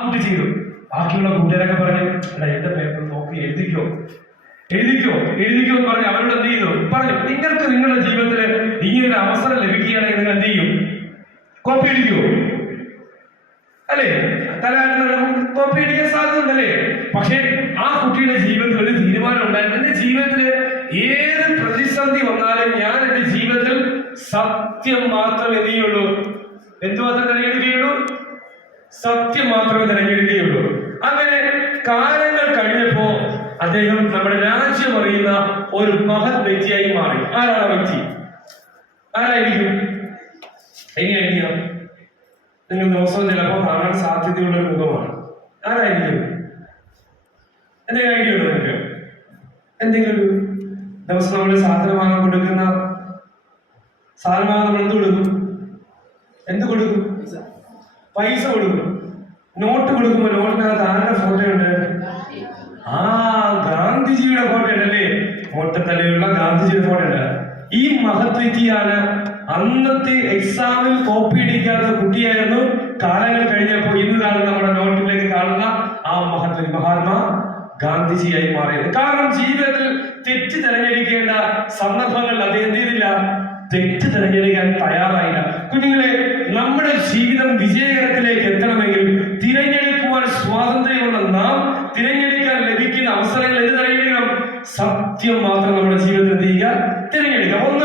കുട്ടി ചെയ്തു. ബാക്കിയുള്ള കൂട്ടുകാരൊക്കെ പറഞ്ഞു, എടാ എന്റെ പേപ്പർ നോക്കി എഴുതിക്കോ എഴുതിക്കോ എഴുതിക്കോ എന്ന് പറഞ്ഞ് അവരോട് എന്ത് ചെയ്തു? പറഞ്ഞു, നിങ്ങൾക്ക് നിങ്ങളുടെ ജീവിതത്തിൽ ഇങ്ങനൊരു അവസരം ലഭിക്കുകയാണെങ്കിൽ നിങ്ങൾ എന്ത് ചെയ്യും? കോപ്പി അടിക്കുമോ? അല്ലേ? തലയായിട്ട് നമുക്ക് കോപ്പി അടിക്കാൻ സാധ്യതയുണ്ടല്ലേ? പക്ഷെ ആ കുട്ടിയുടെ ജീവിതത്തിൽ ഒരു തീരുമാനം ഉണ്ടായിരുന്നു. എന്റെ ജീവിതത്തിൽ ഏത് പ്രതിസന്ധി വന്നാലും ഞാൻ എന്റെ ജീവിതത്തിൽ സത്യം മാത്രമേ എന്ത് ചെയ്യുള്ളൂ? എന്തുമാത്രം തിരഞ്ഞെടുക്കുകയുള്ളൂ? സത്യം മാത്രമേ തിരഞ്ഞെടുക്കുകയുള്ളൂ. അങ്ങനെ കാലങ്ങൾ കഴിഞ്ഞപ്പോ അദ്ദേഹം നമ്മുടെ രാജ്യം അറിയുന്ന ഒരു മഹത് വ്യക്തിയായി മാറി. ആരാണ് വ്യക്തി? ആരായിരിക്കും? എങ്ങനെയായിരിക്കും? നിങ്ങൾ ദിവസവും ചിലപ്പോൾ കാണാൻ സാധ്യതയുള്ള ഒരു മുഖമാണ്. ആരായിരിക്കും? എന്തെങ്കിലും ഐഡിയ ഉണ്ടോ നിങ്ങൾക്ക്? എന്തെങ്കിലും ഒരു ദിവസം നമ്മൾ സാധനമാകാൻ കൊടുക്കുന്ന സാധനമാകാൻ നമ്മൾ എന്ത് കൊടുക്കും? എന്ത് കൊടുക്കും? പൈസ കൊടുക്കും. നോട്ട് കൊടുക്കുമ്പോ നോട്ടിനകത്ത് ആരുടെ ഫോട്ടോ ഉണ്ട്? ഗാന്ധിജിയുടെ ഫോട്ടോ ഉണ്ടല്ലേ? മൊട്ടത്തലയുള്ള ഗാന്ധിജിയുടെ ഫോട്ടോ ഉണ്ട്. ഈ മഹത് വ്യക്തിയാണ്. അന്നത്തെ എക്സാമിൽ കോപ്പി അടിക്കാത്ത കുട്ടിയായിരുന്നു. കാലങ്ങൾ കഴിഞ്ഞപ്പോൾ ഇന്ന് കാണുന്ന നമ്മുടെ നോട്ടിലേക്ക് കാണുന്ന ആ മഹാത്മാ ഗാന്ധിജിയായി മാറിയത്. കാരണം ജീവിതത്തിൽ തെറ്റ് തിരഞ്ഞെടുക്കേണ്ട സന്ദർഭങ്ങളിൽ അദ്ദേഹം എന്ത് ചെയ്തില്ല? തെറ്റ് തിരഞ്ഞെടുക്കാൻ തയ്യാറായില്ല. കുഞ്ഞുങ്ങളെ, നമ്മുടെ ജീവിതം വിജയകരമായി